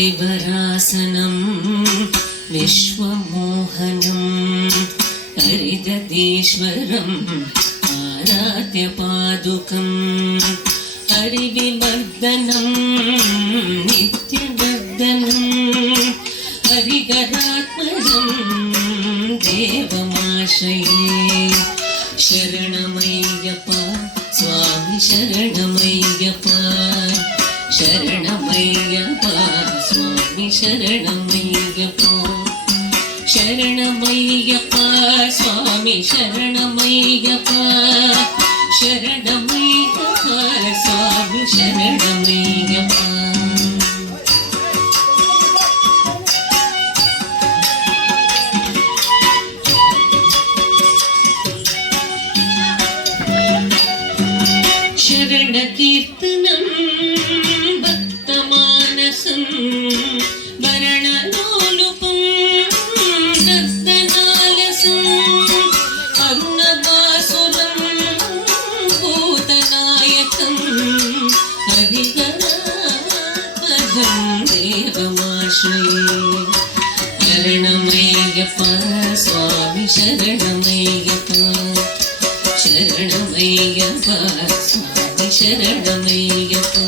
हरिवरासनं विश्वमोहनं हरिदधीश्वरम् आराध्यपादुकं हरिविवर्धनं नित्यवर्धनं हरिगरात्मजं देवमाश्रये शरणमय्यप्पा स्वामी शरणमय्यप्पा शरणमय्यप्पा स्वामी शरणमय्यप्पा शरणमय्यप्पा स्वामी शरणमय्यप्पा शरणमय्यप्पा स्वामी शरणमय्यप्पा शरणकीर्तनं भक्तमानसं वरणलोलुपं दग्धनालसं अरुणवासुरं भूतनायकं हरिहरात्मजं देवमाश्रये शरणमय्यप्पा स्वामी शरणमय्यप्पा शरणमय्यप्पा स्वामी शरणमय्यप्पा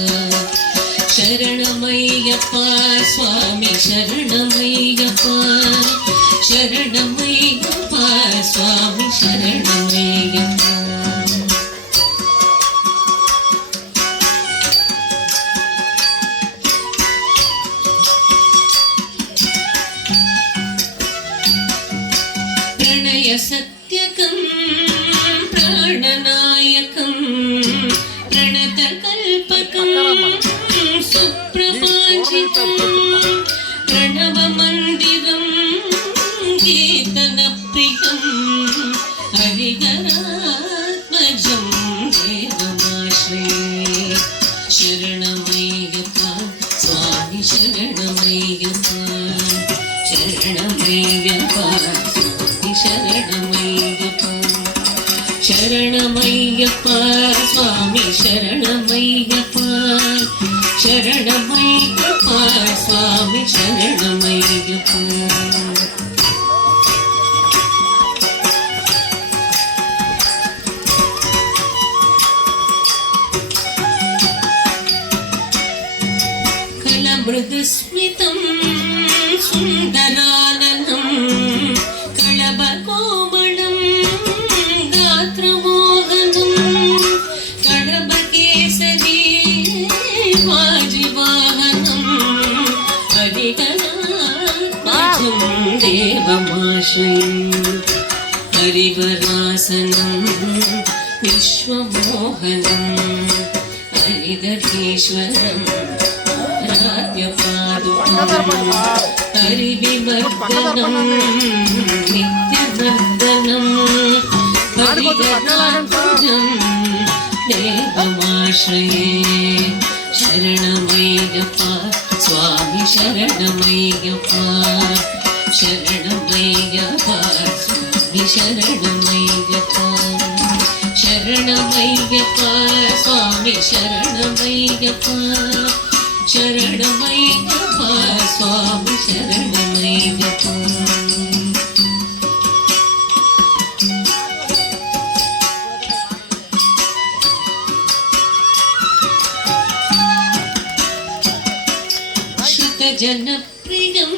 शरणमय्यप्पा स्वामी शरणमय्यप्पा शरणमय्यप्पा स्वामी शरणमय्यप्पा प्रणय सत्यकं प्राणनायकं प्रणतकल्पकं सुप्रभाजितं प्रणवमन्दिरं कीर्तनप्रियं हरिहरात्मजं देवमाश्रये शरणमय्यप्पा स्वामी शरणमय्यप्पा शरणमय्यप्पा स्वामी शरणमय्यप्पा शरणमय्यप्पा स्वामी शरणमय्यप्पा शरणमय्यप्पा स्वामी शरणमय्यप्पा कलमृदुस्मितं सुन्दराननं कळभकोमलं गात्रमोहनं कळभकेसरी वाजिवाहनं हरिहरात्मजं देवमाश्रये हरिवरासनं विश्वमोहनं हरिदधीश्वरम् हरिविवर्धनं नित्यवर्धनं हरिगरात्मजं देवमाश्रये शरणमय्यप्पा स्वामी शरणमय्यप्पा शरणमय्यप्पा स्वामी शरणमय्यप्पा शरणमय्यप्पा स्वामी शरणमय्यप्पा शरणमय्यप्पा स्वामी शरणमय्यप्पा श्रुतजनप्रियं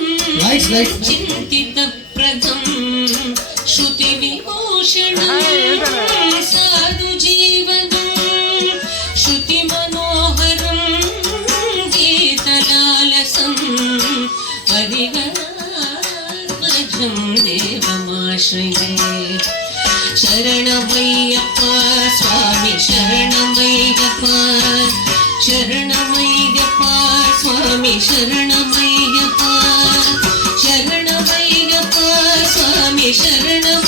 चिन्तितप्रदं श्रुतिविभूषणं साधुजीवनं श्रुतिमनोहरं गीतलालसं हरिहरात्मजं தேவம் தேவமாஸ்ரயே சரணமையப்பா சுவாமி சரணமையப்பா சரணமையப்பா சுவாமி சரணமையப்பா சரணமையப்பா சுவாமி சரணம்